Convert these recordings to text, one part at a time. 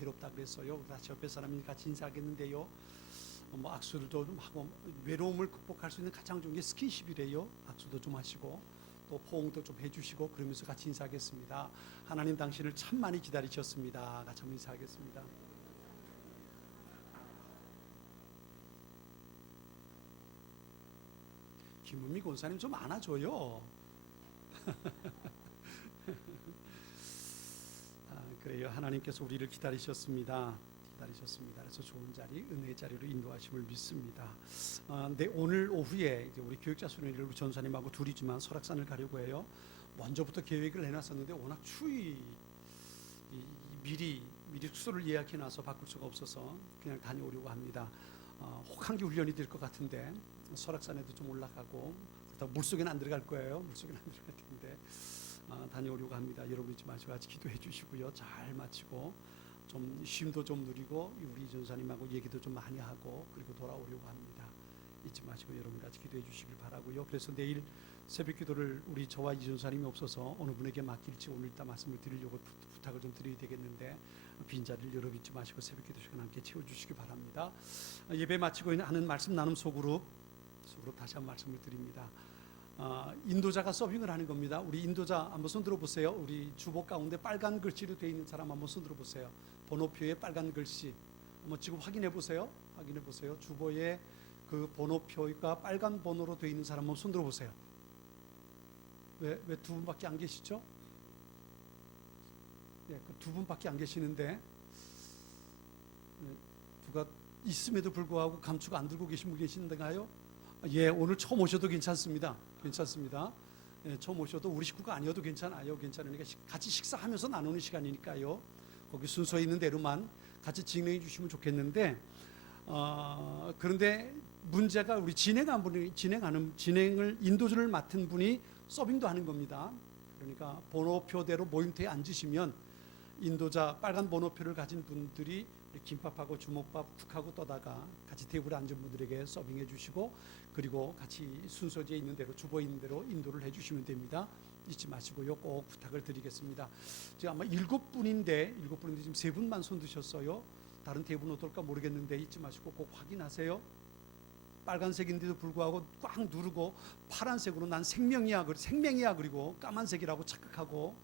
괴롭다 그랬어요. 다시 옆에 사람이 같이 인사하겠는데요. 뭐 악수도 좀 하고, 외로움을 극복할 수 있는 가장 좋은 게 스킨십이래요. 악수도 좀 하시고 또 포옹도 좀 해주시고 그러면서 같이 인사하겠습니다. 하나님 당신을 참 많이 기다리셨습니다. 같이 한번 인사하겠습니다. 김은미 권사님 좀 안아줘요. 그래요. 하나님께서 우리를 기다리셨습니다. 그래서 좋은 자리, 은혜의 자리로 인도하심을 믿습니다. 네, 오늘 오후에 이제 우리 교육자 수련회를 우리 전사님하고 둘이지만 설악산을 가려고 해요. 먼저부터 계획을 해놨었는데 워낙 추위 미리 숙소를 예약해놔서 바꿀 수가 없어서 그냥 다녀오려고 합니다. 혹한기 훈련이 될 것 같은데 설악산에도 좀 올라가고 물속에는 안 들어갈 거예요. 물속에는 안 들어갈 텐데 다녀오려고 합니다. 여러분 잊지 마시고 같이 기도해 주시고요. 잘 마치고 좀 쉼도 좀 누리고 우리 전사님하고 얘기도 좀 많이 하고 그리고 돌아오려고 합니다. 잊지 마시고 여러분 같이 기도해 주시길 바라고요. 그래서 내일 새벽 기도를 우리 저와 이 전사님이 없어서 어느 분에게 맡길지 오늘 일단 말씀을 드리려고 부탁을 좀 드려야 되겠는데 빈자리를 여러분 잊지 마시고 새벽 기도 시간 함께 채워주시기 바랍니다. 예배 마치고 하는 말씀 나눔 속으로 다시 한 말씀을 드립니다. 인도자가 서빙을 하는 겁니다. 우리 인도자 한번 손 들어보세요. 우리 주보 가운데 빨간 글씨로 되어 있는 사람 한번 손 들어보세요. 번호표에 빨간 글씨 한번 지금 확인해 보세요. 주보에 그 번호표가 빨간 번호로 되어 있는 사람 한번 손 들어보세요. 왜 두 분밖에 안 계시죠? 네, 두 분밖에 안 계시는데 누가 있음에도 불구하고 감추고 안 들고 계신 분 계신가요? 예, 오늘 처음 오셔도 괜찮습니다. 예, 처음 오셔도 우리 식구가 아니어도 괜찮으니까 같이 식사하면서 나누는 시간이니까요. 거기 순서에 있는 대로만 같이 진행해 주시면 좋겠는데 그런데 문제가 우리 진행을 인도주를 맡은 분이 서빙도 하는 겁니다. 그러니까 번호표대로 모임터에 앉으시면 인도자 빨간 번호표를 가진 분들이 김밥하고 주먹밥 툭하고 떠다가 같이 테이블에 앉은 분들에게 서빙해 주시고 그리고 같이 순서지에 있는 대로 주보에 있는 대로 인도를 해 주시면 됩니다. 잊지 마시고요. 꼭 부탁을 드리겠습니다. 지금 아마 7분인데 지금 3분만 손 드셨어요. 다른 테이블은 어떨까 모르겠는데 잊지 마시고 꼭 확인하세요. 빨간색인데도 불구하고 꽉 누르고 파란색으로 난 생명이야 그리고 까만색이라고 착각하고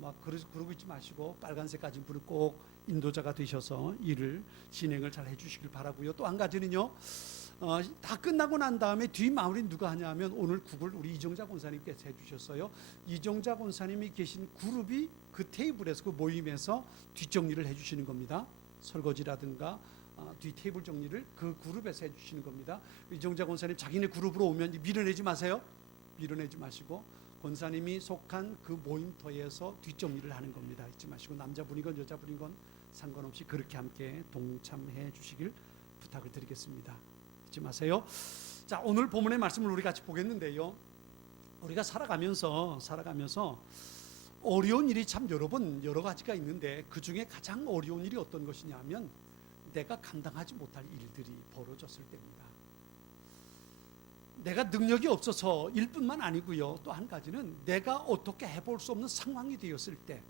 막 그러고 있지 마시고 빨간색 가진 분은 꼭 인도자가 되셔서 일을 진행을 잘 해주시길 바라고요. 또 한 가지는요, 다 끝나고 난 다음에 뒷마무리 누가 하냐면 오늘 국을 우리 이정자 권사님께서 해주셨어요. 이정자 권사님이 계신 그룹이 그 테이블에서 그 모임에서 뒷정리를 해주시는 겁니다. 설거지라든가 뒤 테이블 정리를 그 그룹에서 해주시는 겁니다. 이정자 권사님 자기네 그룹으로 오면 밀어내지 마세요. 밀어내지 마시고 권사님이 속한 그 모임터에서 뒷정리를 하는 겁니다. 잊지 마시고 남자분이건 여자분이건 상관없이 그렇게 함께 동참해 주시길 부탁을 드리겠습니다. 잊지 마세요. 자, 오늘 본문의 말씀을 우리 같이 보겠는데요. 우리가 살아가면서 어려운 일이 참 여러 가지가 있는데 그 중에 가장 어려운 일이 어떤 것이냐면 내가 감당하지 못할 일들이 벌어졌을 때입니다. 내가 능력이 없어서 일 뿐만 아니고요. 또 한 가지는 내가 어떻게 해볼 수 없는 상황이 되었을 때,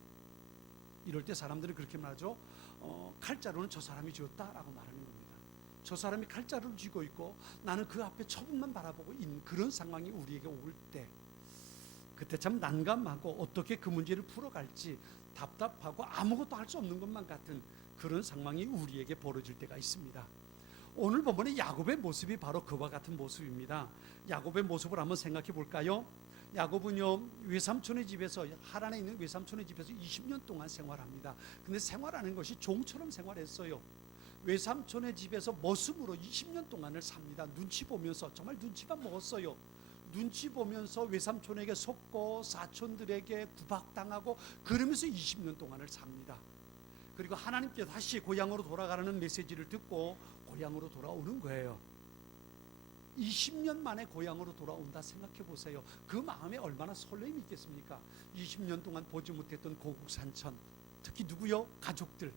이럴 때 사람들은 그렇게 말하죠. 칼자루는 저 사람이 쥐었다라고 말하는 겁니다. 저 사람이 칼자루를 쥐고 있고 나는 그 앞에 처분만 바라보고 있는 그런 상황이 우리에게 올 때, 그때 참 난감하고 어떻게 그 문제를 풀어갈지 답답하고 아무것도 할 수 없는 것만 같은 그런 상황이 우리에게 벌어질 때가 있습니다. 오늘 본문의 야곱의 모습이 바로 그와 같은 모습입니다. 야곱의 모습을 한번 생각해 볼까요? 야곱은요, 외삼촌의 집에서, 하란에 있는 외삼촌의 집에서 20년 동안 생활합니다. 근데 생활하는 것이 종처럼 생활했어요. 외삼촌의 집에서 머슴으로 20년 동안을 삽니다. 눈치 보면서, 정말 눈치만 먹었어요. 눈치 보면서 외삼촌에게 속고 사촌들에게 구박당하고 그러면서 20년 동안을 삽니다. 그리고 하나님께 다시 고향으로 돌아가라는 메시지를 듣고 고향으로 돌아오는 거예요. 20년 만에 고향으로 돌아온다 생각해 보세요. 그 마음에 얼마나 설렘이 있겠습니까? 20년 동안 보지 못했던 고국 산천, 특히 누구요? 가족들,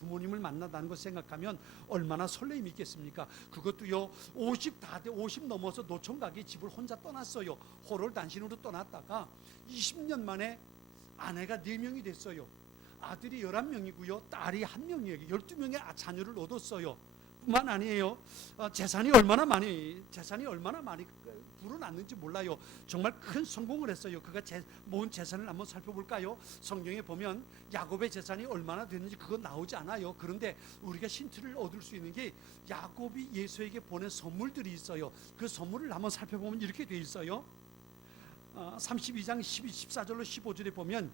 부모님을 만난다는 것 생각하면 얼마나 설렘이 있겠습니까? 그것도요, 50 넘어서 노총각이 집을 혼자 떠났어요. 호롤 단신으로 떠났다가 20년 만에 아내가 4명이 됐어요. 아들이 11명이고요. 딸이 1명이에요. 12명의 자녀를 얻었어요. 뿐만 아니에요. 재산이 얼마나 많이 불어났는지 몰라요. 정말 큰 성공을 했어요. 그가 모은 재산을 한번 살펴볼까요? 성경에 보면 야곱의 재산이 얼마나 됐는지 그건 나오지 않아요. 그런데 우리가 힌트를 얻을 수 있는 게 야곱이 예수에게 보낸 선물들이 있어요. 그 선물을 한번 살펴보면 이렇게 돼 있어요. 32장 12, 14절로 15절에 보면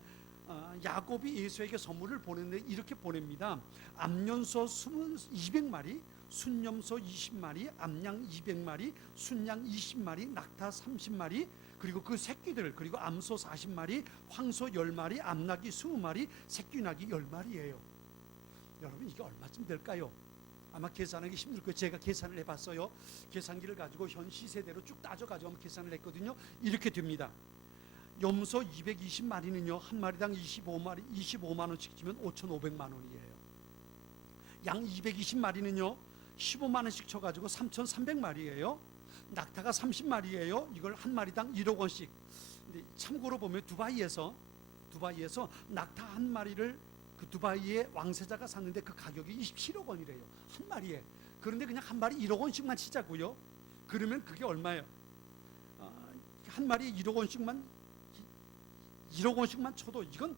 야곱이 예수에게 선물을 보냈는데 이렇게 보냅니다. 암염소 200마리, 순염소 20마리, 암양 200마리, 순양 20마리, 낙타 30마리, 그리고 그 새끼들, 그리고 암소 40마리, 황소 10마리, 암낙이 20마리, 새끼낙이 10마리예요. 여러분 이게 얼마쯤 될까요? 아마 계산하기 힘들 거예요. 제가 계산을 해봤어요. 계산기를 가지고 현 시세대로 쭉 따져가지고 계산을 했거든요. 이렇게 됩니다. 염소 220마리는요 한 마리당 25만 원씩 주면 5,500만 원이에요. 양 220마리는요 15만 원씩 쳐가지고 3,300마리예요. 낙타가 30마리예요. 이걸 한 마리당 1억 원씩. 근데 참고로 보면 두바이에서 낙타 한 마리를 그 두바이의 왕세자가 샀는데 그 가격이 27억 원이래요. 한 마리에. 그런데 그냥 한 마리 1억 원씩만 치자고요. 그러면 그게 얼마예요? 한 마리 1억 원씩만 쳐도 이건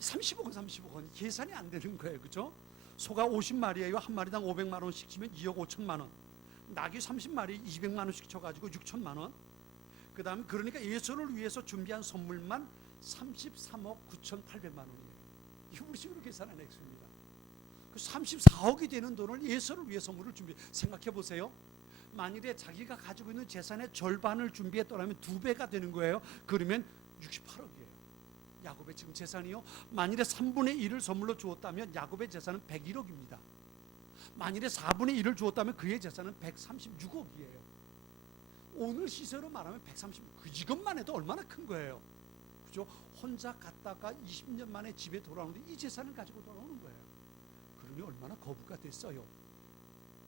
30억 원 계산이 안 되는 거예요. 그죠? 소가 50마리예요. 한 마리당 500만 원씩 치면 2억 5천만 원. 낙이 30마리 200만 원씩 쳐가지고 6천만 원. 그 다음 그러니까 예수를 위해서 준비한 선물만 33억 9,800만 원이에요. 이거 우리 식으로 계산한 액수입니다. 그 34억이 되는 돈을 예수를 위해 선물을 생각해 보세요. 만일에 자기가 가지고 있는 재산의 절반을 준비했더라면 2배가 되는 거예요. 그러면 68억이에요. 야곱의 지금 재산이요. 만일에 3분의 1을 선물로 주었다면 야곱의 재산은 101억입니다. 만일에 4분의 1을 주었다면 그의 재산은 136억이에요. 오늘 시세로 말하면 130억. 이것만 해도 얼마나 큰 거예요. 그죠? 혼자 갔다가 20년 만에 집에 돌아오는데 이 재산을 가지고 돌아오는 거예요. 그러니 얼마나 거부가 됐어요.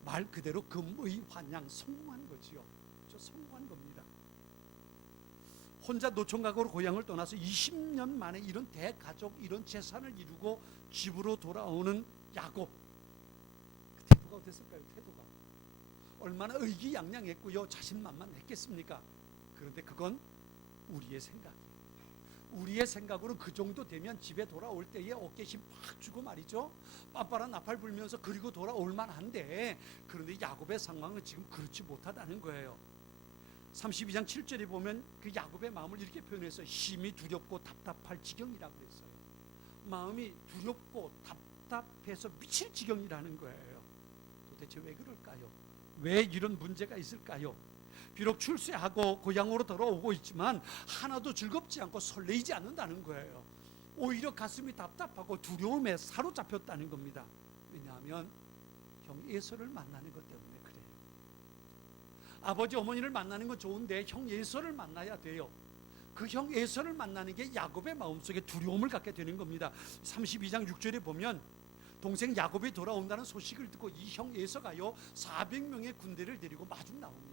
말 그대로 금의 환양 성공한 거지요. 그죠? 성공한 겁니다. 혼자 노총각으로 고향을 떠나서 20년 만에 이런 대가족 이런 재산을 이루고 집으로 돌아오는 야곱. 그 태도가 어땠을까요? 태도가 얼마나 의기양양했고요. 자신만만했겠습니까? 그런데 그건 우리의 생각이에요. 우리의 생각으로 그 정도 되면 집에 돌아올 때에 어깨힘 팍 주고 말이죠. 빤빠란 나팔 불면서 그리고 돌아올 만한데, 그런데 야곱의 상황은 지금 그렇지 못하다는 거예요. 32장 7절에 보면 그 야곱의 마음을 이렇게 표현해서 심히 두렵고 답답할 지경이라고 했어요. 마음이 두렵고 답답해서 미칠 지경이라는 거예요. 도대체 왜 그럴까요? 왜 이런 문제가 있을까요? 비록 출세하고 고향으로 돌아오고 있지만 하나도 즐겁지 않고 설레이지 않는다는 거예요. 오히려 가슴이 답답하고 두려움에 사로잡혔다는 겁니다. 왜냐하면 형 에서를 만나는 것 때문에 그래요. 아버지 어머니를 만나는 건 좋은데 형 에서를 만나야 돼요. 그 형 에서를 만나는 게 야곱의 마음속에 두려움을 갖게 되는 겁니다. 32장 6절에 보면 동생 야곱이 돌아온다는 소식을 듣고 이 형 에서가요 400명의 군대를 데리고 마중 나옵니다.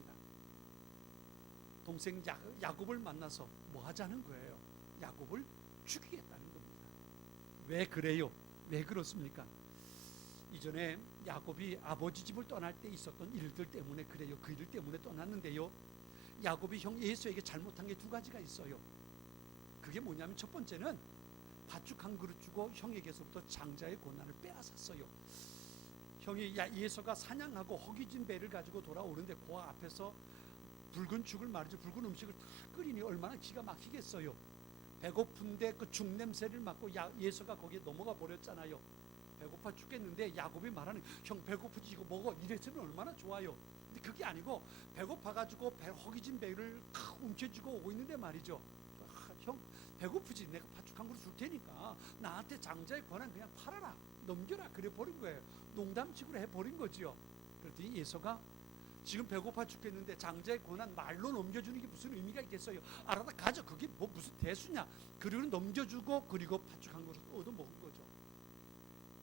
동생 야곱을 만나서 뭐 하자는 거예요? 야곱을 죽이겠다는 겁니다. 왜 그래요? 왜 그렇습니까? 이전에 야곱이 아버지 집을 떠날 때 있었던 일들 때문에 그래요. 그 일 때문에 떠났는데요. 야곱이 형 에서에게 잘못한 게 두 가지가 있어요. 그게 뭐냐면 첫 번째는 팥죽 한 그릇 주고 형에게서부터 장자의 권한을 빼앗았어요. 형이 에서가 사냥하고 허기진 배를 가지고 돌아오는데 그 앞에서 붉은 죽을 말이죠. 붉은 음식을 다 끓이니 얼마나 기가 막히겠어요. 배고픈데 그 죽 냄새를 맡고 에서가 거기에 넘어가 버렸잖아요. 배고파 죽겠는데 야곱이 말하는 형 배고프지 이거 먹어 이랬으면 얼마나 좋아요. 근데 그게 아니고 배고파가지고 허기진 배를 움켜쥐고 오고 있는데 말이죠. 형 배고프지 내가 팥죽 한 그릇 줄 테니까 나한테 장자의 권한 그냥 팔아라 넘겨라 그래 버린 거예요. 농담식으로 해버린 거지요. 그랬더니 에서가 지금 배고파 죽겠는데 장자의 권한 말로 넘겨주는 게 무슨 의미가 있겠어요. 알아다 가져. 그게 뭐 무슨 대수냐. 그리고 넘겨주고 그리고 팥죽 한 그릇 얻어먹은 거죠.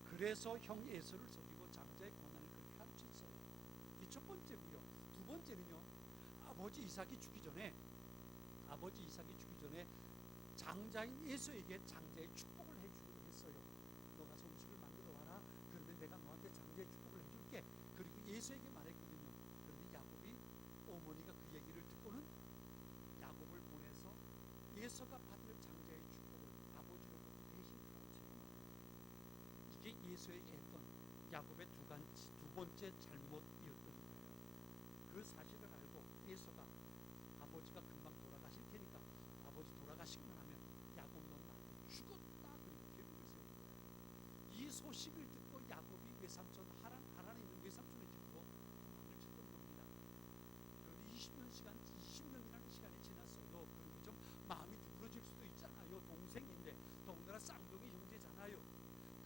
그래서 형 에서를 속이고 장자의 권한을 그렇게 가르쳤어요. 이게 첫 번째고요. 두 번째는요. 아버지 이삭이 죽기 전에 장자인 에서에게 장자의 축복을 해주기로 했어요. 에서에게 말했거든요. 그런데 야곱이 어머니가 그 얘기를 듣고는 야곱을 보내서 에서가 받을 장자의 축복을 아버지로부터 대신 가르치고 말아요. 이게 에서에게 했던 야곱의 두 번째 잘못이었던 거예요. 그 사실을 알고 에서가 아버지가 금방 돌아가실 테니까 아버지 돌아가시기만 하면 야곱 넌 나한테 죽었다 그리고 계획을 세운 거예요. 이 소식을 듣고 야곱이 외삼촌 하란에 있는 외삼촌의 집으로 도망을 쳤던 겁니다. 그런데 20년이라는 시간이 지났어도 그리고 좀 마음이 두드러질 수도 있잖아요. 동생인데 더군다나 쌍둥이 형제잖아요.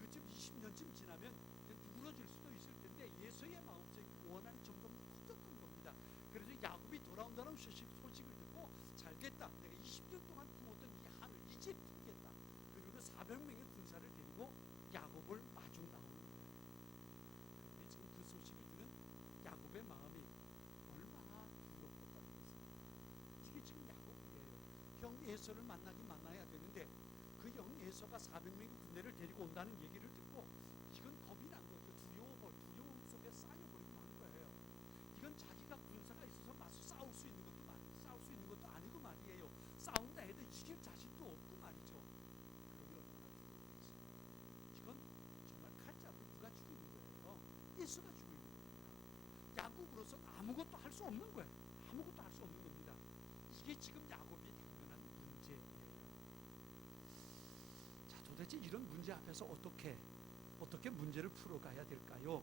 그쯤 20년쯤 지나면 두드러질 수도 있을 텐데 예수의 마음속에 그 원한이 점점 커졌던 겁니다. 그래서 야곱이 돌아온다는 소식을 듣고 잘겠다. 내가 20년 동안 품었던 이 한을 이제 풀겠다. 그리고 400명의 군사를 데리고 야곱을 마중 나오는 거예요. 그런데 지금 그 소식을 들은 야곱의 마음이 얼마나 두렵겠다는 것입니다. 이게 지금 야곱이에요. 형 에서를 만나야 되는데 그 형 에서가 400명의 군대를 데리고 온다는 얘기를 듣고 이건 겁이 난 거죠. 두려움 속에 쌓여버리고 만 거예요. 이건 자기가 군사가 있어서 맞서 싸울 수 있는 것도 아니고 말이에요. 싸운다 해도 이길 자신도 없고 말이죠. 그러니 얼마나 두려웠겠어요. 이건 정말 칼 잡고 누가 죽이는 거예요. 예수가 죽이는 겁니다. 야곱으로서 아무것도 할 수 없는 거예요. 아무것도 할 수 없는 겁니다. 이게 지금 야곱이 당면한 문제예요. 자, 도대체 이런 문제 앞에서 어떻게 문제를 풀어가야 될까요?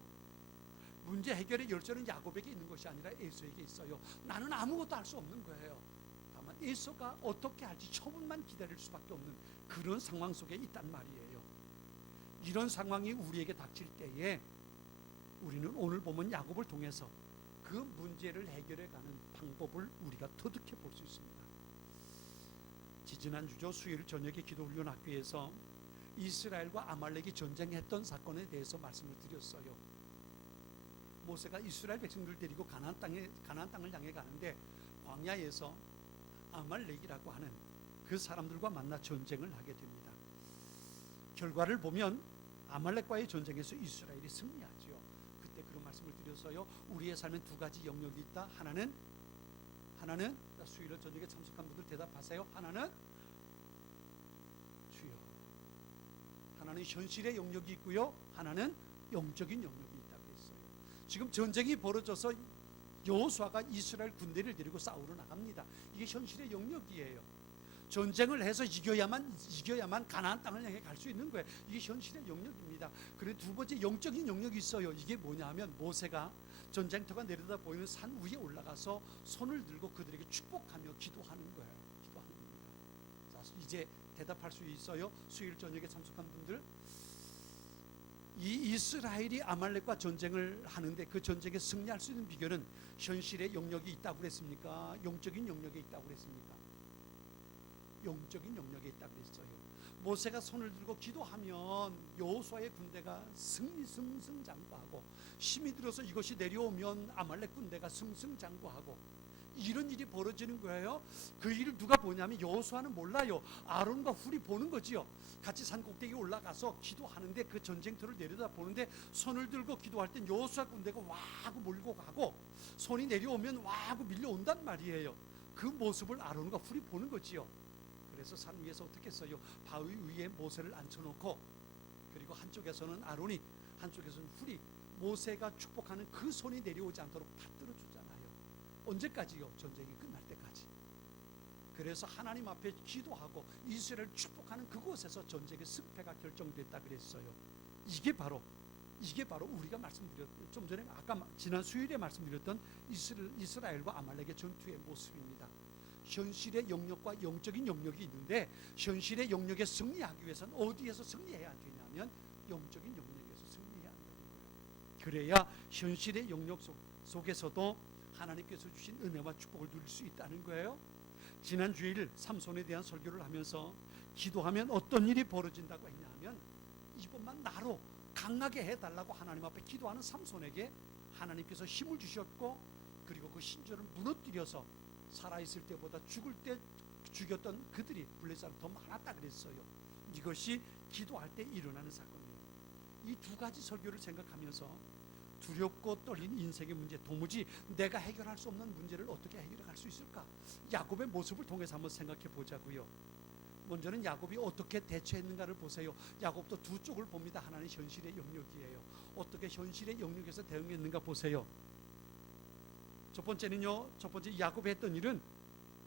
문제 해결의 열쇠는 야곱에게 있는 것이 아니라 에서에게 있어요. 나는 아무것도 할 수 없는 거예요. 다만 에서가 어떻게 할지 처분만 기다릴 수밖에 없는 그런 상황 속에 있단 말이에요. 이런 상황이 우리에게 닥칠 때에 우리는 오늘 보면 야곱을 통해서 그 문제를 해결해가는 방법을 우리가 터득해 볼 수 있습니다. 지지난주죠. 수요일 저녁에 기도훈련 학교에서 이스라엘과 아말렉이 전쟁했던 사건에 대해서 말씀을 드렸어요. 모세가 이스라엘 백성들을 데리고 가나안 땅을 향해 가는데 광야에서 아말렉이라고 하는 그 사람들과 만나 전쟁을 하게 됩니다. 결과를 보면 아말렉과의 전쟁에서 이스라엘이 승리하죠. 그때 그런 말씀을 드려서요. 우리의 삶엔 두 가지 영역이 있다. 하나는 수요일 저녁에 참석한 분들 대답하세요. 하나는 주여. 하나는 현실의 영역이 있고요. 하나는 영적인 영역이 있다 그랬어요. 지금 전쟁이 벌어져서 여호수아가 이스라엘 군대를 데리고 싸우러 나갑니다. 이게 현실의 영역이에요. 전쟁을 해서 이겨야만 가나안 땅을 향해 갈 수 있는 거예요. 이게 현실의 영역입니다. 그리고 두 번째 영적인 영역이 있어요. 이게 뭐냐 하면 모세가 전쟁터가 내려다 보이는 산 위에 올라가서 손을 들고 그들에게 축복하며 기도하는 거예요. 기도하는 겁니다. 자, 이제 대답할 수 있어요. 수요일 저녁에 참석한 분들, 이 이스라엘이 아말렉과 전쟁을 하는데 그 전쟁에 승리할 수 있는 비결은 현실의 영역이 있다고 그랬습니까? 영적인 영역에 있다고 그랬습니까? 영적인 영역에 있다고 그랬어요. 모세가 손을 들고 기도하면 여호수아의 군대가 승승장구하고 힘이 들어서 이것이 내려오면 아말렉 군대가 승승장구하고 이런 일이 벌어지는 거예요. 그 일을 누가 보냐면 여호수아는 몰라요. 아론과 훌이 보는 거지요. 같이 산 꼭대기에 올라가서 기도하는데 그 전쟁터를 내려다 보는데 손을 들고 기도할 땐 여호수아 군대가 와 하고 몰고 가고 손이 내려오면 와 하고 밀려온단 말이에요. 그 모습을 아론과 훌이 보는 거지요. 그래서 산 위에서 어떻게 했어요? 바위 위에 모세를 앉혀놓고 그리고 한쪽에서는 아론이 한쪽에서는 훌이 모세가 축복하는 그 손이 내려오지 않도록 받들어 주잖아요. 언제까지요? 전쟁이 끝날 때까지. 그래서 하나님 앞에 기도하고 이스라엘을 축복하는 그곳에서 전쟁의 승패가 결정됐다 그랬어요. 이게 바로 우리가 말씀드렸던 좀 전에 아까 지난 수요일에 말씀드렸던 이스라엘과 아말렉의 전투의 모습입니다. 현실의 영역과 영적인 영역이 있는데 현실의 영역에 승리하기 위해서는 어디에서 승리해야 되냐면 영적인 영역에서 승리해야 한다는 거예요. 그래야 현실의 영역 속에서도 하나님께서 주신 은혜와 축복을 누릴 수 있다는 거예요. 지난 주일 삼손에 대한 설교를 하면서 기도하면 어떤 일이 벌어진다고 했냐면 이번만 나로 강하게 해달라고 하나님 앞에 기도하는 삼손에게 하나님께서 힘을 주셨고 그리고 그 신전을 무너뜨려서 살아있을 때보다 죽을 때 죽였던 그들이 블레셋이 더 많았다 그랬어요. 이것이 기도할 때 일어나는 사건이에요. 이 두 가지 설교를 생각하면서 두렵고 떨린 인생의 문제, 도무지 내가 해결할 수 없는 문제를 어떻게 해결할 수 있을까? 야곱의 모습을 통해서 한번 생각해 보자고요. 먼저는 야곱이 어떻게 대처했는가를 보세요. 야곱도 두 쪽을 봅니다. 하나는 현실의 영역이에요. 어떻게 현실의 영역에서 대응했는가 보세요. 첫 번째는요, 첫 번째 야곱이 했던 일은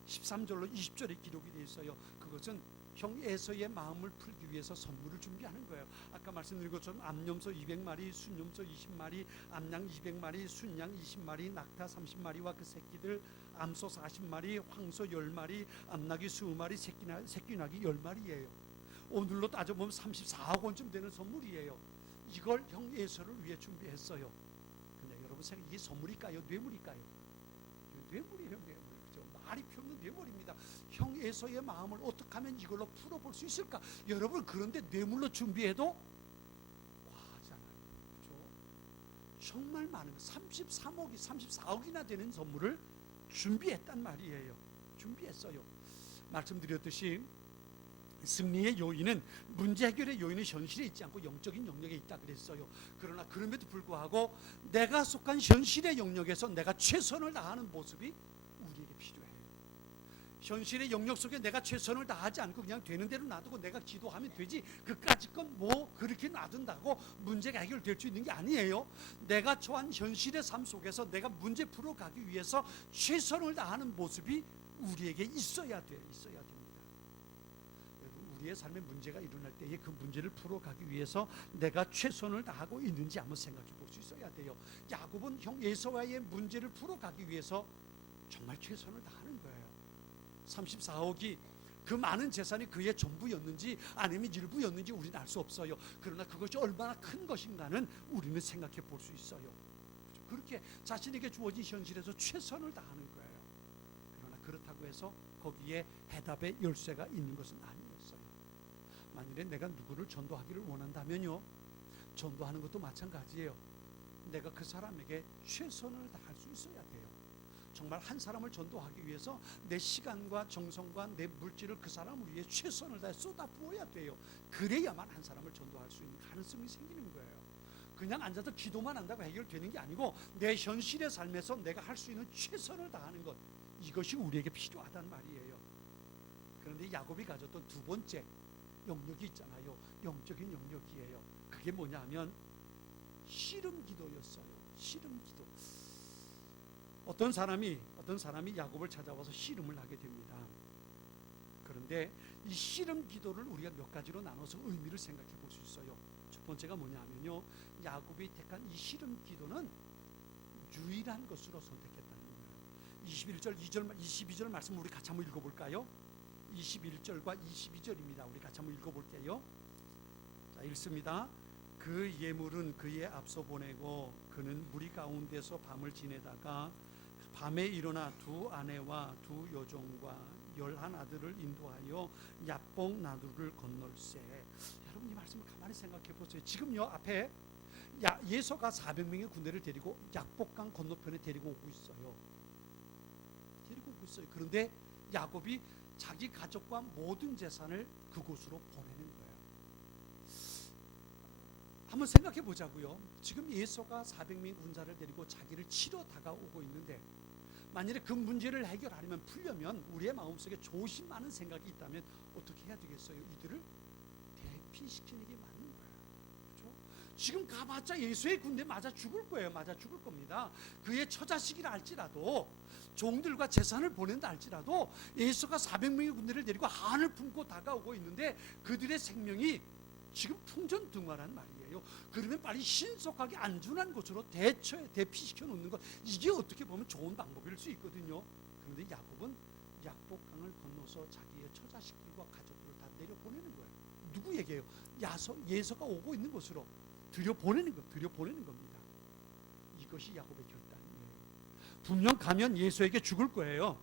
13절로 20절에 기록이 되어 있어요. 그것은 형 에서의 마음을 풀기 위해서 선물을 준비하는 거예요. 아까 말씀드린 것처럼 암염소 200마리, 순염소 20마리, 암양 200마리, 순양 20마리, 낙타 30마리와 그 새끼들, 암소 40마리, 황소 10마리, 암나귀 20마리, 새끼나귀 10마리예요. 오늘로 따져보면 34억 원쯤 되는 선물이에요. 이걸 형 에서를 위해 준비했어요. 근데 여러분 생각, 이게 선물일까요? 뇌물일까요? 뇌물이에요. 뇌물. 그죠? 말이 필요 없는 뇌물입니다. 형 에서의 마음을 어떻게 하면 이걸로 풀어볼 수 있을까? 여러분, 그런데 뇌물로 준비해도 과하잖아요. 그죠? 정말 많은 33억이 34억이나 되는 선물을 준비했단 말이에요. 준비했어요. 말씀드렸듯이 승리의 요인은, 문제 해결의 요인은 현실에 있지 않고 영적인 영역에 있다 그랬어요. 그러나 그럼에도 불구하고 내가 속한 현실의 영역에서 내가 최선을 다하는 모습이 우리에게 필요해요. 현실의 영역 속에 내가 최선을 다하지 않고 그냥 되는 대로 놔두고 내가 기도하면 되지, 그까짓 건 뭐 그렇게 놔둔다고 문제가 해결될 수 있는 게 아니에요. 내가 처한 현실의 삶 속에서 내가 문제 풀어가기 위해서 최선을 다하는 모습이 우리에게 있어야 돼요. 있어야 됩니다. 우리의 삶에 문제가 일어날 때에 그 문제를 풀어가기 위해서 내가 최선을 다하고 있는지 한번 생각해 볼 수 있어야 돼요. 야곱은 형 에서와의 문제를 풀어가기 위해서 정말 최선을 다하는 거예요. 34억이 그 많은 재산이 그의 전부였는지 아니면 일부였는지 우리는 알 수 없어요. 그러나 그것이 얼마나 큰 것인가는 우리는 생각해 볼 수 있어요. 그렇게 자신에게 주어진 현실에서 최선을 다하는 거예요. 그러나 그렇다고 해서 거기에 해답의 열쇠가 있는 것은 아니었어요. 만일에 내가 누구를 전도하기를 원한다면요, 전도하는 것도 마찬가지예요. 내가 그 사람에게 최선을 다할 수 있어야 돼요. 정말 한 사람을 전도하기 위해서 내 시간과 정성과 내 물질을 그 사람을 위해 최선을 다해 쏟아부어야 돼요. 그래야만 한 사람을 전도할 수 있는 가능성이 생기는 거예요. 그냥 앉아서 기도만 한다고 해결되는 게 아니고 내 현실의 삶에서 내가 할 수 있는 최선을 다하는 것, 이것이 우리에게 필요하단 말이에요. 그런데 야곱이 가졌던 두 번째 영역이 있잖아요. 영적인 영역이에요. 그게 뭐냐 하면 씨름 기도였어요. 씨름 기도. 어떤 사람이 야곱을 찾아와서 씨름을 하게 됩니다. 그런데 이 씨름 기도를 우리가 몇 가지로 나눠서 의미를 생각해 볼 수 있어요. 첫 번째가 뭐냐 하면요, 야곱이 택한 이 씨름 기도는 유일한 것으로 선택했다는 거예요. 21절, 22절 말씀 우리 같이 한번 읽어볼까요? 21절과 22절입니다. 우리 같이 한번 읽어볼게요. 자, 읽습니다. 그 예물은 그의 앞서 보내고 그는 무리 가운데서 밤을 지내다가 밤에 일어나 두 아내와 두 여종과 11 아들을 인도하여 야복 나루를 건널세. 여러분, 이 말씀을 가만히 생각해 보세요. 지금요 앞에 예서가 400명의 군대를 데리고 약복강 건너편에 데리고 오고 있어요. 그런데 야곱이 자기 가족과 모든 재산을 그곳으로 보내는 거예요. 한번 생각해 보자고요. 지금 예서가 400명의 군사를 데리고 자기를 치러 다가오고 있는데, 만일에 그 문제를 해결하려면, 풀려면 우리의 마음속에 조심 많은 생각이 있다면 어떻게 해야 되겠어요? 이들을 대피시키는 게 맞는 거예요. 그렇죠? 지금 가봤자 예수의 군대 맞아 죽을 거예요. 맞아 죽을 겁니다. 그의 처자식이라 할지라도, 종들과 재산을 보낸다 할지라도 예수가 400명의 군대를 데리고 한을 품고 다가오고 있는데 그들의 생명이 지금 풍전등화란 말이에요. 그러면 빨리 신속하게 안전한 곳으로 대피시켜 놓는 것, 이게 어떻게 보면 좋은 방법일 수 있거든요. 그런데 야곱은 약복강을 건너서 자기의 처자식들과 가족들을 다 내려보내는 거예요. 누구에게요? 예서가 오고 있는 곳으로 들여보내는 겁니다. 이것이 야곱의 결단이에요. 분명 가면 예수에게 죽을 거예요.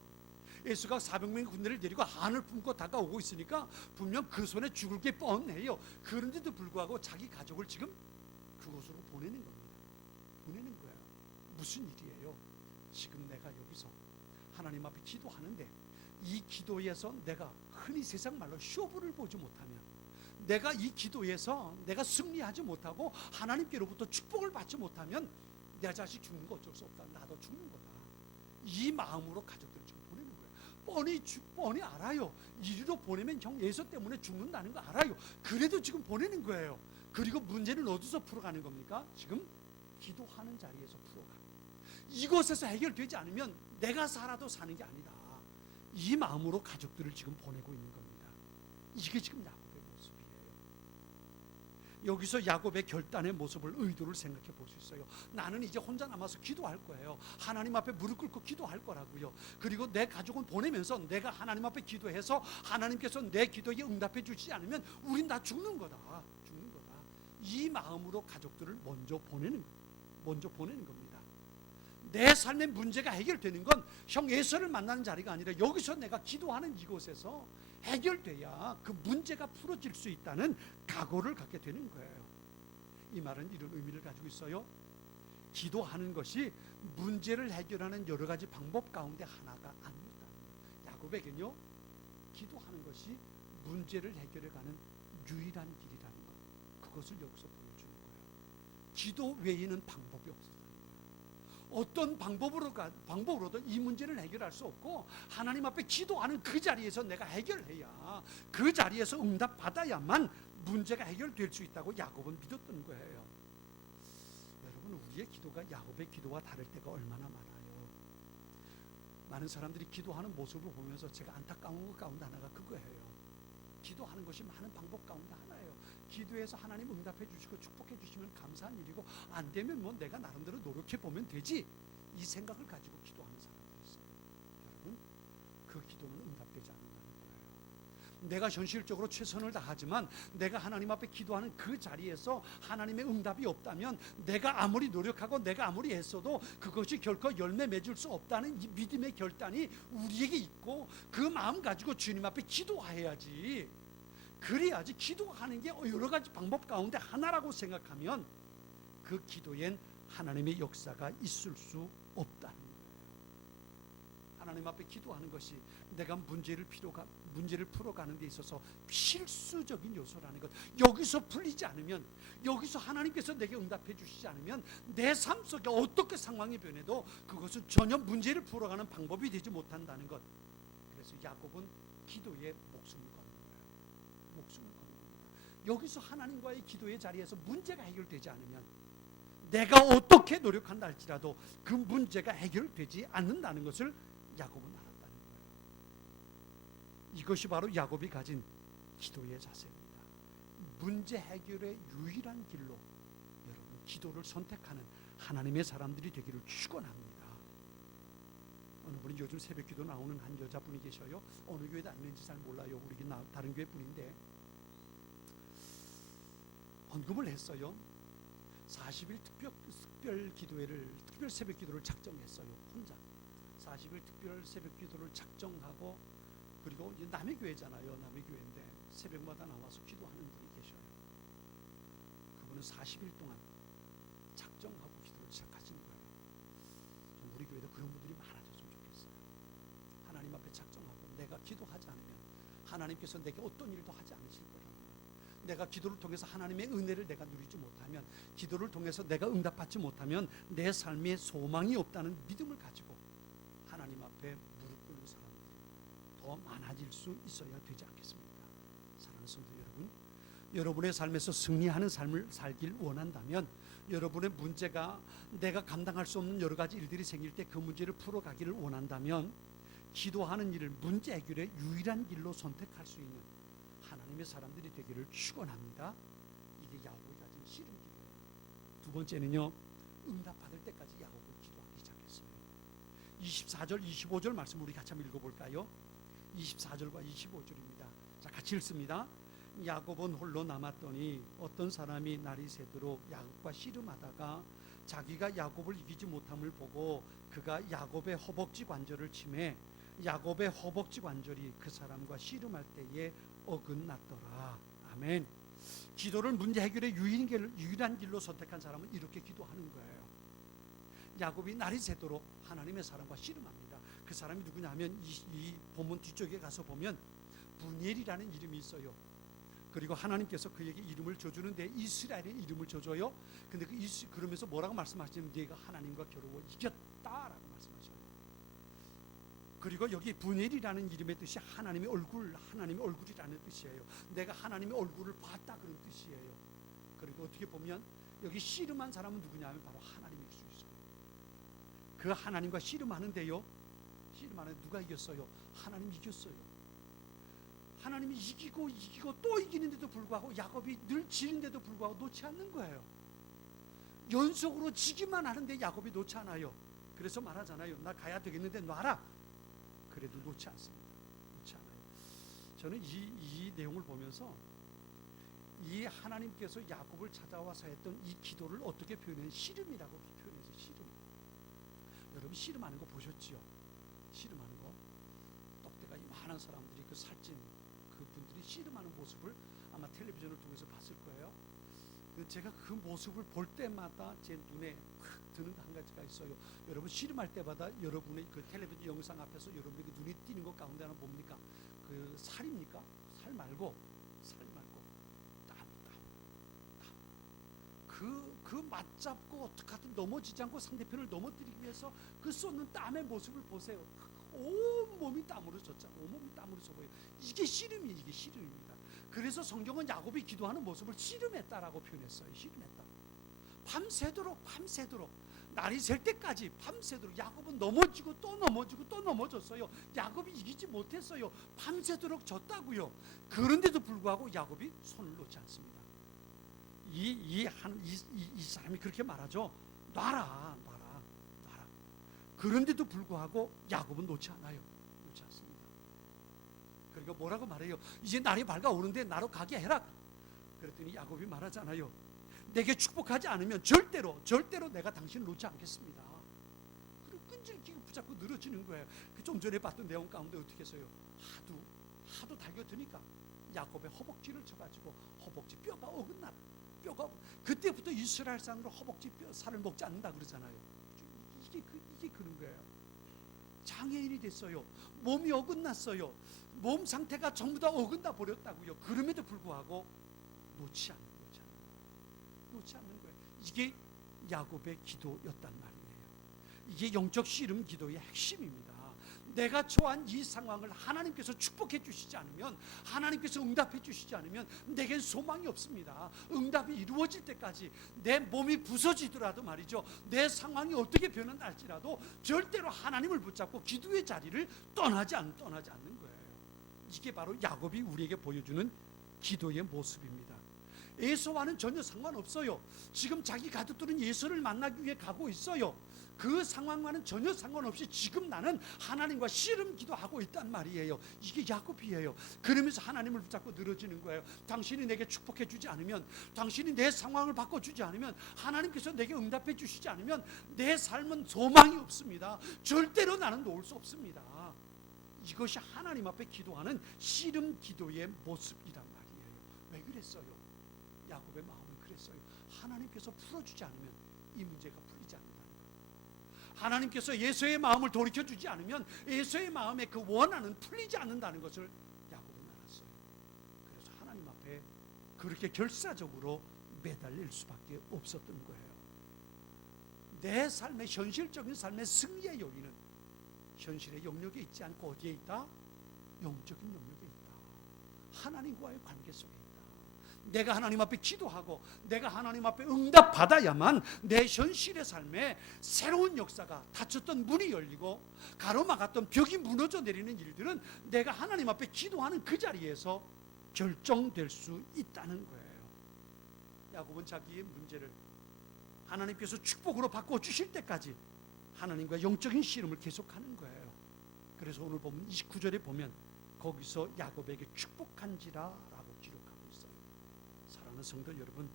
예수가 400명의 군대를 데리고 한을 품고 다가오고 있으니까 분명 그 손에 죽을 게 뻔해요. 그런데도 불구하고 자기 가족을 지금 그곳으로 보내는 겁니다. 보내는 거예요. 무슨 일이에요? 지금 내가 여기서 하나님 앞에 기도하는데 이 기도에서 내가 흔히 세상 말로 쇼부를 보지 못하면, 내가 이 기도에서 내가 승리하지 못하고 하나님께로부터 축복을 받지 못하면 내 자식 죽는 거 어쩔 수 없다. 나도 죽는 거다. 이 마음으로 가족들을 지금 보내는 거예요. 뻔히 알아요. 이리로 보내면 형 예수 때문에 죽는다는 거 알아요. 그래도 지금 보내는 거예요. 그리고 문제는 어디서 풀어가는 겁니까? 지금 기도하는 자리에서 풀어가. 이곳에서 해결되지 않으면 내가 살아도 사는 게 아니다. 이 마음으로 가족들을 지금 보내고 있는 겁니다. 이게 지금 야곱의 모습이에요. 여기서 야곱의 결단의 모습을, 의도를 생각해 볼 수 있어요. 나는 이제 혼자 남아서 기도할 거예요. 하나님 앞에 무릎 꿇고 기도할 거라고요. 그리고 내 가족은 보내면서 내가 하나님 앞에 기도해서 하나님께서 내 기도에 응답해 주시지 않으면 우린 다 죽는 거다. 죽는 거다. 이 마음으로 가족들을 먼저 보내는 겁니다. 내 삶의 문제가 해결되는 건 형 예수를 만나는 자리가 아니라 여기서 내가 기도하는 이곳에서 해결돼야 그 문제가 풀어질 수 있다는 각오를 갖게 되는 거예요. 이 말은 이런 의미를 가지고 있어요. 기도하는 것이 문제를 해결하는 여러 가지 방법 가운데 하나가 아니다. 야곱에게는요, 기도하는 것이 문제를 해결해가는 유일한 길이라는 것, 그것을 여기서 보여주는 거예요. 기도 외에는 방법이 없어요. 어떤 방법으로도 이 문제를 해결할 수 없고 하나님 앞에 기도하는 그 자리에서 내가 해결해야, 그 자리에서 응답 받아야만 문제가 해결될 수 있다고 야곱은 믿었던 거예요. 여러분, 우리의 기도가 야곱의 기도와 다를 때가 얼마나 많아요. 많은 사람들이 기도하는 모습을 보면서 제가 안타까운 것 가운데 하나가 그거예요. 기도하는 것이 많은 방법 가운데 하나예요. 기도해서 하나님 응답해 주시고 축복해 주시면 감사한 일이고, 안 되면 뭐 내가 나름대로 노력해 보면 되지, 이 생각을 가지고 기도하는 사람들이 있어요. 여러분, 그 기도는 응답되지 않는다는 거예요. 내가 현실적으로 최선을 다하지만 내가 하나님 앞에 기도하는 그 자리에서 하나님의 응답이 없다면 내가 아무리 노력하고 내가 아무리 애써도 그것이 결코 열매 맺을 수 없다는 이 믿음의 결단이 우리에게 있고, 그 마음 가지고 주님 앞에 기도해야지. 그래야지. 기도하는 게 여러 가지 방법 가운데 하나라고 생각하면 그 기도엔 하나님의 역사가 있을 수 없다는 거예요. 하나님 앞에 기도하는 것이 내가 문제를 풀어가는 데 있어서 필수적인 요소라는 것. 여기서 풀리지 않으면, 여기서 하나님께서 내게 응답해 주시지 않으면 내 삶 속에 어떻게 상황이 변해도 그것은 전혀 문제를 풀어가는 방법이 되지 못한다는 것. 그래서 야곱은 기도에 목숨을 거는 거예요. 목숨을 거는 겁니다. 여기서 하나님과의 기도의 자리에서 문제가 해결되지 않으면 내가 어떻게 노력한다 할지라도 그 문제가 해결되지 않는다는 것을 야곱은 알았다는 거예요. 이것이 바로 야곱이 가진 기도의 자세입니다. 문제 해결의 유일한 길로 여러분, 기도를 선택하는 하나님의 사람들이 되기를 축원합니다. 어느 분이 요즘 새벽기도 나오는 한 여자분이 계셔요. 어느 교회 다니는지 잘 몰라요. 우리 다른 교회 분인데 언급을 했어요. 40일 특별 새벽 기도를 작정했어요. 혼자 40일 특별 새벽 기도를 작정하고, 그리고 이제 남의 교회잖아요. 남의 교회인데 새벽마다 나와서 기도하는 분이 계셔요. 그분은 40일 동안 작정하고 기도를 시작하신 거예요. 우리 교회도 그런 분들이 많아졌으면 좋겠어요. 하나님 앞에 작정하고, 내가 기도하지 않으면 하나님께서 내게 어떤 일도 하지 않으실 거라는 거예요. 내가 기도를 통해서 하나님의 은혜를 내가 누리지 못하면, 기도를 통해서 내가 응답받지 못하면 내 삶에 소망이 없다는 믿음을 가지고 하나님 앞에 무릎 꿇는 사람들이 더 많아질 수 있어야 되지 않겠습니까? 사랑하는 성도 여러분, 여러분의 삶에서 승리하는 삶을 살길 원한다면, 여러분의 문제가 내가 감당할 수 없는 여러 가지 일들이 생길 때 그 문제를 풀어가기를 원한다면, 기도하는 일을 문제 해결의 유일한 길로 선택할 수 있는 하나님의 사람들이 되기를 축원합니다. 이게 야곱이 가진 씨름 기도예요. 두 번째는요, 응답받을 때까지 야곱은 기도하기 시작했어요. 24절 25절 말씀 우리 같이 한번 읽어볼까요? 24절과 25절입니다. 자, 같이 읽습니다. 야곱은 홀로 남았더니 어떤 사람이 날이 새도록 야곱과 씨름하다가 자기가 야곱을 이기지 못함을 보고 그가 야곱의 허벅지 관절을 치매 야곱의 허벅지 관절이 그 사람과 씨름할 때에 어긋났더라. 아멘. 기도를 문제 해결의 유일한 길로 선택한 사람은 이렇게 기도하는 거예요. 야곱이 날이 새도록 하나님의 사람과 씨름합니다. 그 사람이 누구냐 하면 이 본문 뒤쪽에 가서 보면 분엘이라는 이름이 있어요. 그리고 하나님께서 그에게 이름을 줘주는데 이스라엘의 이름을 줘줘요. 근데 그러면서 뭐라고 말씀하시냐면 네가 하나님과 겨루어 이겼다라고 말씀하셔요. 그리고 여기 분엘이라는 이름의 뜻이 하나님의 얼굴, 하나님의 얼굴이라는 뜻이에요. 내가 하나님의 얼굴을 봤다 그런 뜻이에요. 그리고 어떻게 보면 여기 씨름한 사람은 누구냐면 바로 하나님일 수 있어요. 그 하나님과 씨름하는데요, 씨름하는데 누가 이겼어요? 하나님이 이겼어요. 하나님이 이기고 또 이기는데도 불구하고 야곱이 늘 지는데도 불구하고 놓지 않는 거예요. 연속으로 지기만 하는데 야곱이 놓지 않아요. 그래서 말하잖아요. 나 가야 되겠는데 놔라. 그래도 놓지 않습니다. 놓지 않아요. 저는 이 내용을 보면서 이 하나님께서 야곱을 찾아와서 했던 이 기도를 어떻게 표현해요? 씨름이라고 표현해서 씨름. 여러분 씨름하는 거 보셨지요? 씨름하는 거. 똑대가 이만한 사람들이 그 살찐 그분들이 씨름하는 모습을 아마 텔레비전을 통해서 봤을 거예요. 제가 그 모습을 볼 때마다 제 눈에 확 드는 한 가지가 있어요. 여러분 씨름할 때마다 여러분의 그 텔레비전 영상 앞에서 여러분의 그 눈이 띄는 것 가운데 하나 뭡니까? 그 살입니까? 살 말고 땀. 그 맞잡고 어떻게 하든 넘어지지 않고 상대편을 넘어뜨리기 위해서 그 쏟는 땀의 모습을 보세요. 온 몸이 땀으로 젖잖아요. 온 몸이 땀으로 젖어요. 이게 씨름이에요. 이게 씨름입니다. 그래서 성경은 야곱이 기도하는 모습을 씨름했다라고 표현했어요. 씨름했다. 밤새도록 날이 셀 때까지 밤새도록 야곱은 넘어지고 또 넘어졌어요. 야곱이 이기지 못했어요. 밤새도록 졌다고요. 그런데도 불구하고 야곱이 손을 놓지 않습니다. 이 사람이 그렇게 말하죠. 놔라. 그런데도 불구하고 야곱은 놓지 않아요. 놓지 않습니다. 그리고 뭐라고 말해요? 이제 날이 밝아오는데 나로 가게 해라. 그랬더니 야곱이 말하잖아요. 내게 축복하지 않으면 절대로 내가 당신을 놓지 않겠습니다. 그리고 끈질기게 붙잡고 늘어지는 거예요. 좀 전에 봤던 내용 가운데 어떻게 했어요? 하도 달겨드니까 야곱의 허벅지를 쳐가지고 허벅지 뼈가 어긋나. 그때부터 이스라엘 사람으로 허벅지 뼈 살을 먹지 않는다 그러잖아요. 이게 그런 거예요. 장애인이 됐어요. 몸이 어긋났어요. 몸 상태가 전부 다 어긋나 버렸다고요. 그럼에도 불구하고 놓지 않는 거예요. 이게 야곱의 기도였단 말이에요. 이게 영적 씨름 기도의 핵심입니다. 내가 처한 이 상황을 하나님께서 축복해 주시지 않으면, 하나님께서 응답해 주시지 않으면 내겐 소망이 없습니다. 응답이 이루어질 때까지 내 몸이 부서지더라도 말이죠, 내 상황이 어떻게 변할지라도 절대로 하나님을 붙잡고 기도의 자리를 떠나지 않는 거예요. 이게 바로 야곱이 우리에게 보여주는 기도의 모습입니다. 에서와는 전혀 상관없어요. 지금 자기 가족들은 예수를 만나기 위해 가고 있어요. 그 상황과는 전혀 상관없이 지금 나는 하나님과 씨름 기도하고 있단 말이에요. 이게 야곱이에요. 그러면서 하나님을 붙잡고 늘어지는 거예요. 당신이 내게 축복해 주지 않으면, 당신이 내 상황을 바꿔주지 않으면, 하나님께서 내게 응답해 주시지 않으면 내 삶은 소망이 없습니다. 절대로 나는 놓을 수 없습니다. 이것이 하나님 앞에 기도하는 씨름 기도의 모습이란 말이에요. 왜 그랬어요? 야곱의 마음은 그랬어요. 하나님께서 풀어주지 않으면 이 문제가 풀리지 않는다는 거예요. 하나님께서 예수의 마음을 돌이켜주지 않으면 예수의 마음에 그 원한은 풀리지 않는다는 것을 야곱은 알았어요. 그래서 하나님 앞에 그렇게 결사적으로 매달릴 수밖에 없었던 거예요. 내 삶의 현실적인 삶의 승리의 요인은 현실의 영역에 있지 않고 어디에 있다? 영적인 영역에 있다. 하나님과의 관계 속에 있다. 내가 하나님 앞에 기도하고 내가 하나님 앞에 응답받아야만 내 현실의 삶에 새로운 역사가, 닫혔던 문이 열리고 가로막았던 벽이 무너져 내리는 일들은 내가 하나님 앞에 기도하는 그 자리에서 결정될 수 있다는 거예요. 야곱은 자기의 문제를 하나님께서 축복으로 바꿔주실 때까지 하나님과 영적인 씨름을 계속하는 거예요. 그래서 오늘 보면 29절에 보면 거기서 야곱에게 축복한지라라고 기록하고 있어요. 사랑하는 성도 여러분,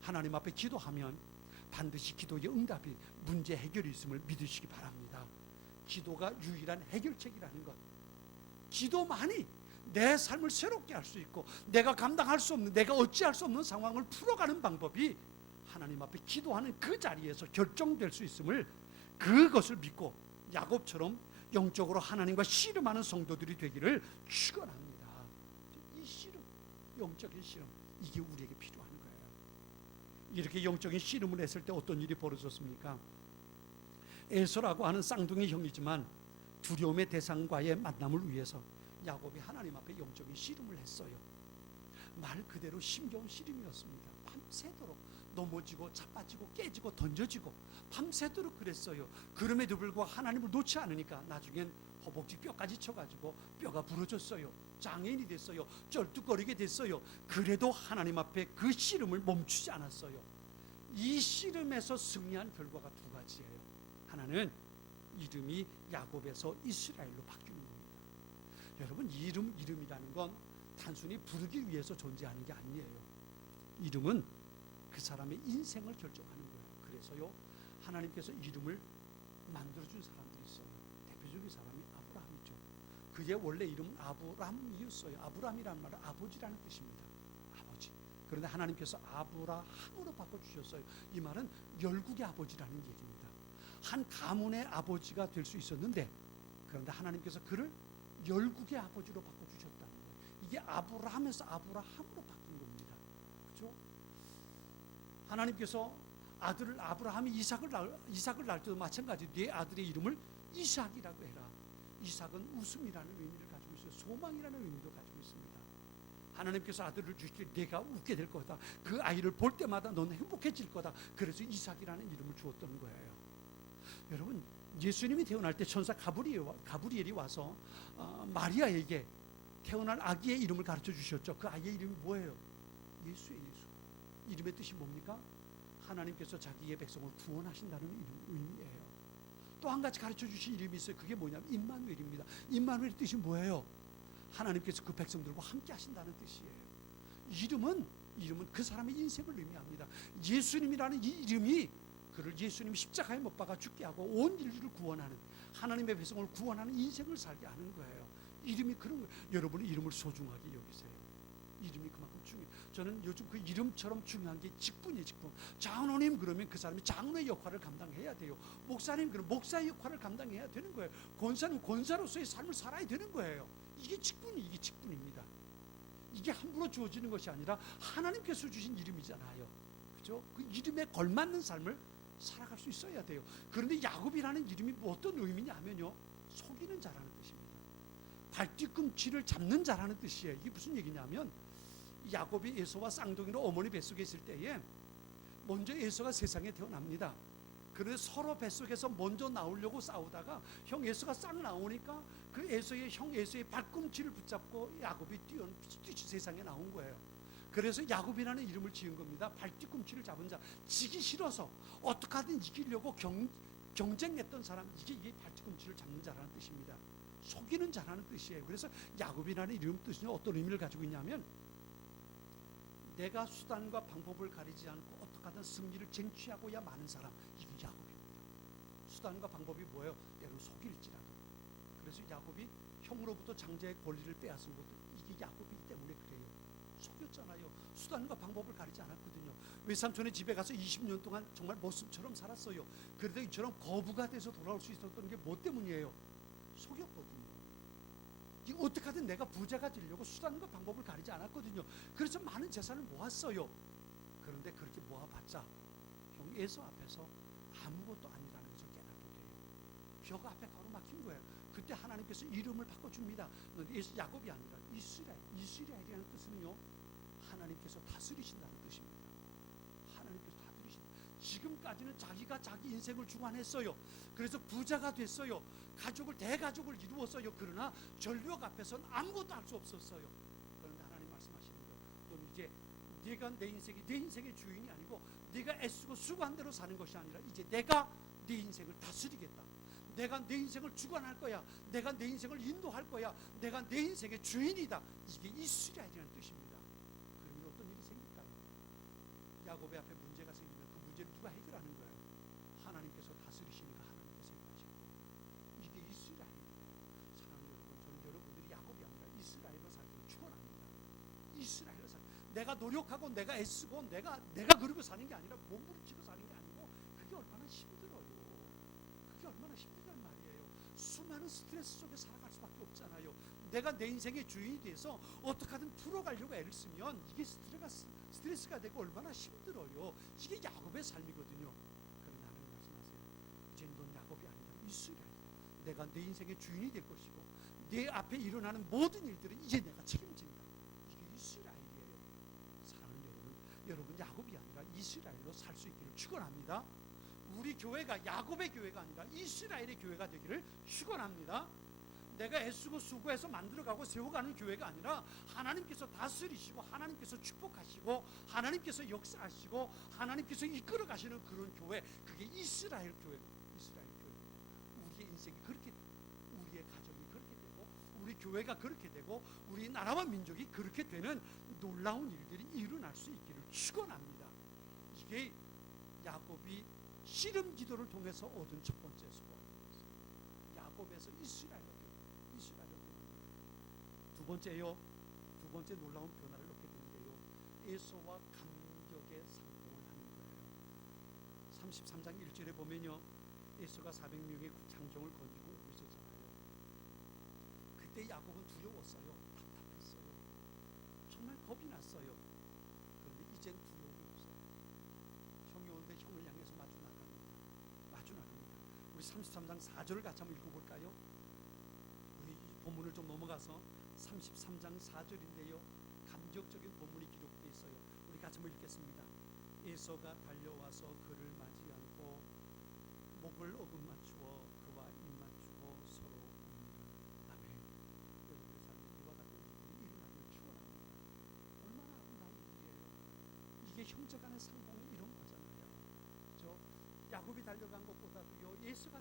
하나님 앞에 기도하면 반드시 기도의 응답이, 문제 해결이 있음을 믿으시기 바랍니다. 기도가 유일한 해결책이라는 것, 기도만이 내 삶을 새롭게 할 수 있고 내가 감당할 수 없는, 내가 어찌할 수 없는 상황을 풀어가는 방법이 하나님 앞에 기도하는 그 자리에서 결정될 수 있음을, 그것을 믿고 야곱처럼 영적으로 하나님과 씨름하는 성도들이 되기를 축원합니다. 이 씨름, 영적인 씨름, 이게 우리에게 필요한 거예요. 이렇게 영적인 씨름을 했을 때 어떤 일이 벌어졌습니까? 에서라고 하는 쌍둥이 형이지만 두려움의 대상과의 만남을 위해서 야곱이 하나님 앞에 영적인 씨름을 했어요. 말 그대로 힘겨운 씨름이었습니다. 밤새도록 넘어지고 자빠지고 깨지고 던져지고 밤새도록 그랬어요. 그럼에도 불구하고 하나님을 놓지 않으니까 나중엔 허벅지 뼈까지 쳐가지고 뼈가 부러졌어요. 장애인이 됐어요. 쩔뚝거리게 됐어요. 그래도 하나님 앞에 그 씨름을 멈추지 않았어요. 이 씨름에서 승리한 결과가 두 가지예요. 하나는 이름이 야곱에서 이스라엘로 바뀌는 겁니다. 여러분, 이름이라는 건 단순히 부르기 위해서 존재하는 게 아니에요. 이름은 그 사람의 인생을 결정하는 거예요. 그래서요, 하나님께서 이름을 만들어준 사람들이 있어요. 대표적인 사람이 아브라함이죠. 그의 원래 이름은 아브람이었어요. 아브람이라는 말은 아버지라는 뜻입니다. 아버지. 그런데 하나님께서 아브라함으로 바꿔주셨어요. 이 말은 열국의 아버지라는 얘기입니다. 한 가문의 아버지가 될 수 있었는데, 그런데 하나님께서 그를 열국의 아버지로 바꿔주셨다는 거예요. 이게 아브라함에서 아브라함으로 바뀐 겁니다. 그렇죠? 하나님께서 아들을 아브라함이 이삭을 낳을 때도 마찬가지. 네 아들의 이름을 이삭이라고 해라. 이삭은 웃음이라는 의미를 가지고 있어요. 소망이라는 의미도 가지고 있습니다. 하나님께서 아들을 주실 때 네가 웃게 될 거다. 그 아이를 볼 때마다 넌 행복해질 거다. 그래서 이삭이라는 이름을 주었던 거예요. 여러분, 예수님이 태어날 때 천사 가브리엘이 와서 마리아에게 태어날 아기의 이름을 가르쳐 주셨죠. 그 아이의 이름이 뭐예요? 예수예요. 예수. 이름의 뜻이 뭡니까? 하나님께서 자기의 백성을 구원하신다는 의미예요. 또 한 가지 가르쳐 주신 이름이 있어요. 그게 뭐냐면 임마누엘입니다. 임마누엘의 뜻이 뭐예요? 하나님께서 그 백성들과 함께 하신다는 뜻이에요. 이름은 그 사람의 인생을 의미합니다. 예수님이라는 이 이름이 그를 예수님이 십자가에 못 박아 죽게 하고 온 인류를 구원하는, 하나님의 백성을 구원하는 인생을 살게 하는 거예요. 이름이 그런 거예요. 여러분의 이름을 소중하게 여기세요. 이름이 그만큼 중요해요. 저는 요즘 그 이름처럼 중요한 게 직분이에요. 직분. 장로님 그러면 그 사람이 장로의 역할을 감당해야 돼요. 목사님 그러면 목사의 역할을 감당해야 되는 거예요. 권사님 권사로서의 삶을 살아야 되는 거예요. 이게 직분입니다. 이게 함부로 주어지는 것이 아니라 하나님께서 주신 이름이잖아요. 그렇죠? 그 이름에 걸맞는 삶을 살아갈 수 있어야 돼요. 그런데 야곱이라는 이름이 어떤 의미냐면요, 속이는 자라는 뜻입니다. 발뒤꿈치를 잡는 자라는 뜻이에요. 이게 무슨 얘기냐면, 야곱이 에서와 쌍둥이로 어머니 뱃속에 있을 때에 먼저 에서가 세상에 태어납니다. 그래서 서로 뱃속에서 먼저 나오려고 싸우다가 형 에서가 싹 나오니까 그 형 에서의 발꿈치를 붙잡고 야곱이 뛰어서 세상에 나온 거예요. 그래서 야곱이라는 이름을 지은 겁니다. 발뒤꿈치를 잡은 자, 지기 싫어서 어떻게 하든 이기려고 경쟁했던 사람, 이게 발뒤꿈치를 잡는 자라는 뜻입니다. 속이는 자라는 뜻이에요. 그래서 야곱이라는 이름 뜻은 어떤 의미를 가지고 있냐면, 내가 수단과 방법을 가리지 않고 어떻게 하든 승리를 쟁취하고야 마는 사람, 이게 야곱입니다. 수단과 방법이 뭐예요? 때로 속일지라도. 그래서 야곱이 형으로부터 장자의 권리를 빼앗은 것도 이게 야곱이기 때문에 그래요. 속였잖아요. 수단과 방법을 가리지 않았거든요. 외삼촌의 집에 가서 20년 동안 정말 모습처럼 살았어요. 그래도 이처럼 거부가 돼서 돌아올 수 있었던 게 뭐 때문이에요? 속였거든요. 어떻게 하든 내가 부자가 되려고 수단과 방법을 가리지 않았거든요. 그래서 많은 재산을 모았어요. 그런데 그렇게 모아봤자 형 에서 앞에서 아무것도 아니라는 것을 깨닫게 돼요. 벽 앞에 가로막힌 거예요. 그때 하나님께서 이름을 바꿔줍니다. 야곱이 아니라 이스라엘이라는 뜻은요, 하나님께서 다스리신다는 뜻입니다. 하나님께서 다스리신다. 지금까지는 자기가 자기 인생을 주관했어요. 그래서 부자가 됐어요. 대가족을 이루었어요. 그러나 전력 앞에서는 아무것도 할 수 없었어요. 그런데 하나님 말씀하시는 거예요. 너는 이제 네가 내 인생의 주인이 아니고 네가 애쓰고 수고한 대로 사는 것이 아니라 이제 내가 네 인생을 다스리겠다. 내가 내 인생을 주관할 거야. 내가 내 인생을 인도할 거야. 내가 내 인생의 주인이다. 이게 이스라엘이라는 뜻입니다. 그러면 어떤 일이 생길까요? 야곱의 앞에 문제가 생기면 그 문제를 누가 해결하는 거예요? 하나님께서 다스리시니까 하나님께서 해결하시는 거예요. 이게 이스라엘입니다. 사랑하는 여러분, 저는 여러분들이 야곱이 아니라 이스라엘로 살기를 축원합니다. 이스라엘로 살. 내가 노력하고 내가 애쓰고 내가 그러고 사는 게 아니라 몸부림치고 사는 게 아니고, 그게 얼마나 힘들어요. 그게 얼마나 힘들단 말이에요. 수많은 스트레스 속에 살아갈 수밖에 없잖아요. 내가 내 인생의 주인이 돼서 어떻게 하든 풀어가려고 애를 쓰면 이게 스트레스가 되고 얼마나 힘들어요. 이게 야곱의 삶이거든요. 그러나 하나님 말씀하세요. 이제 넌 야곱이 아니라 이스라엘. 내가 내 인생의 주인이 될 것이고 내 앞에 일어나는 모든 일들은 이제 내가 책임진다. 이게 이스라엘이에요. 사랑하는 여러분 야곱이 아니라 이스라엘로 살 수 있기를 축원합니다. 우리 교회가 야곱의 교회가 아니라 이스라엘의 교회가 되기를 축원합니다. 내가 애쓰고 수고해서 만들어가고 세워가는 교회가 아니라 하나님께서 다스리시고 하나님께서 축복하시고 하나님께서 역사하시고 하나님께서 이끌어 가시는 그런 교회, 그게 이스라엘 교회. 이스라엘 교회. 우리의 인생이 그렇게, 우리의 가정이 그렇게 되고 우리 교회가 그렇게 되고 우리 나라와 민족이 그렇게 되는 놀라운 일들이 일어날 수 있기를 축원합니다. 이게 야곱이 씨름 기도를 통해서 얻은 첫 번째 소원. 야곱에서 이스라엘로 두 번째요. 두 번째 놀라운 변화를 얻게 되는데요. 에서와 감격의 상봉을 하는 거예요. 33장 1절에 보면요. 에서가 400명의 장정을 거느리고 오고 있었잖아요. 그때 야곱은 두려웠어요. 답답했어요. 정말 겁이 났어요. 그런데 이젠 두려움이 없어요. 형이 오는데 형을 향해서 마주 나갑니다. 우리 33장 4절을 같이 한번 읽어볼까요? 우리 본문을 좀 넘어가서 33장 4절인데요. 감격적인 본문이 기록되어 있어요. 우리 같이 한번 읽겠습니다. 에서가 달려와서 그를 맞이 않고 목을 어긋맞추어 그와 입맞추고 서로 우니라. 아멘. 여러분의 삶에 이와 같은 일이 일어나기를 축원합니다. 얼마나 아름다운 일이에요. 이게 형제간의 상봉이 이런 거잖아요. 그렇죠? 야곱이 달려간 것보다도요. 에서가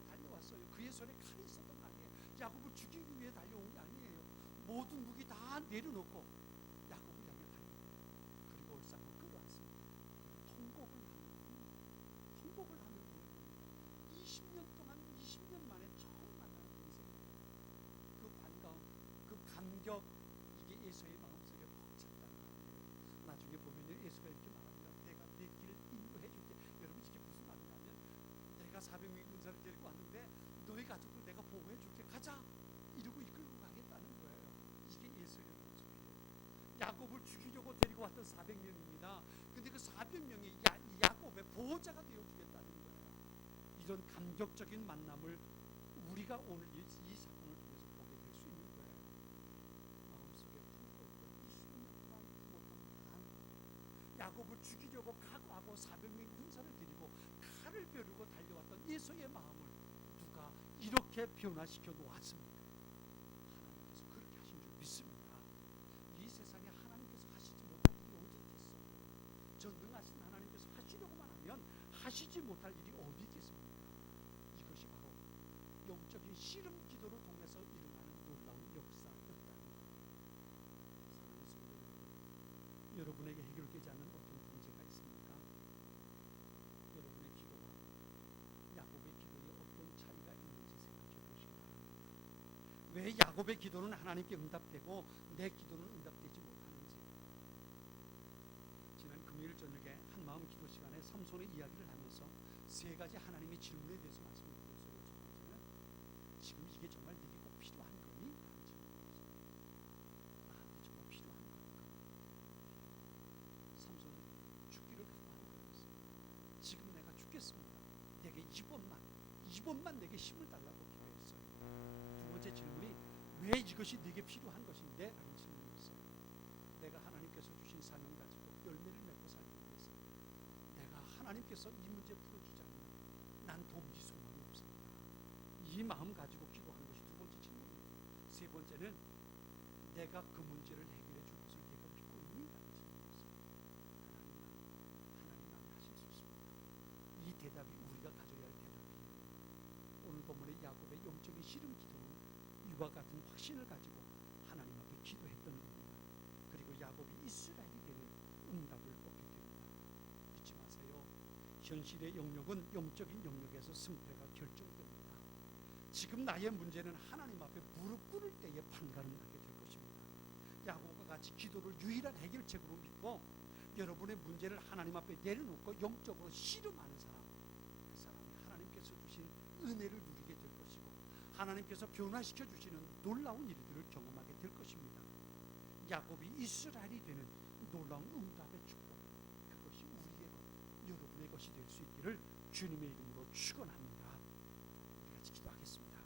달려왔어요. 그의 손에 칼이 있었던 거 아니에요. 야곱을 죽이기 위해 달려온 게 아니에요. 모든 무기 다 내려놓고 야곱을 향해 달려옵니다. 그리고 올상을 끌어왔습니다. 통곡을 하는 우리 20년 동안 20년 만에 처음 만나는 인생입니다. 그 반가움, 그 감격, 이게 에서의 마음속에 벅 찼다는 거예요. 나중에 보면요. 에서가 이렇게 말합니다. 내가 내 길을 인도해 줄게. 여러분 이게 무슨 말이냐면 내가 400명 군사를 데리고 왔는데 너희 가족들 내가 보호해 줄게. 가자. 이러고 이끌고 가겠다는 거예요. 이게 예수의 모습이에요. 야곱을 죽이려고 데리고 왔던 400명입니다. 근데 그 400명이 야곱의 보호자가 되어주겠다는 거예요. 이런 감격적인 만남을 우리가 오늘 이 사건을 통해서 보게 될 수 있는 거예요. 마음속에 품고 있던 20년 동안 못한 반, 야곱을 죽이려고 각오하고 400명 군사를 데리고 칼을 벼르고 달려왔던 예수의 마음을 누가 이렇게 변화시켜 놓았습니다. 하나님께서 그렇게 하신 줄 믿습니다. 이 세상에 하나님께서 하시지 못할 일이 어디 있겠어요? 전능하신 하나님께서 하시려고만 하면 하시지 못할 일이 어디 있겠습니까? 이것이 바로 영적인 씨름 기도를 통해서 일어나는 놀라운 역사였다는 거예요. 사랑하는 성도 여러분, 여러분에게 해결되지 않는 어떤 문제가 있습니까? 여러분의 기도와 야곱의 기도에 어떤 차이가 있는지 생각해 보시기 바랍니다. 왜 야곱의 기도는 하나님께 응답되고 내 기도는 응답되지 못하는지. 지난 금요일 저녁에 한마음 기도 시간에 삼손의 이야기를 하면서 세 가지 하나님의 질문에 대해서 말씀을 드렸어요. 첫 번째는 지금 이게 정말 내게 꼭 필요한 거니? 라는 질문이었어요. 나한테 정말 필요한 거니까. 삼손은 죽기를 각오하는 거였어요. 지금 내가 죽겠습니다. 내게 이번만 내게 힘을 달라고 기도했어요. 두 번째 질문이 왜 이것이 내게 필요한 것인데? 라는 질문이었어요. 내가 하나님께서 주신 사명 가지고 열매를 맺고 살기 위해서 내가 하나님께서 이 문제 풀어주지 않으면 난 도무지 소망이 없습니다. 이 마음 가지고 기도하는 것이 두 번째 질문입니다. 세 번째는 내가 그 문제를 해결해 줄 것을 내가 믿고 있니? 라는 질문이었어요. 하나님만 하실 수 있습니다. 이 대답이 우리가 가져야 할 대답이에요. 오늘 본문의 야곱의 영적인 씨름 기도는 이와 같은 확신을 가지고 하나님 앞에 기도했던 겁니다. 그리고 야곱이 이스라엘이 되는 응답을 얻게 됩니다. 잊지 마세요. 현실의 영역은 영적인 영역에서 승패가 결정됩니다. 지금 나의 문제는 하나님 앞에 무릎 꿇을 때에 판가름 나게 될 것입니다. 야곱과 같이 기도를 유일한 해결책으로 믿고 여러분의 문제를 하나님 앞에 내려놓고 영적으로 씨름하는 사람, 그 사람이 하나님께서 주신 은혜를 누리게 하나님께서 변화시켜 주시는 놀라운 일들을 경험하게 될 것입니다. 야곱이 이스라엘이 되는 놀라운 응답의 축복, 그것이 우리의 것, 여러분의 것이 될 수 있기를 주님의 이름으로 축원합니다.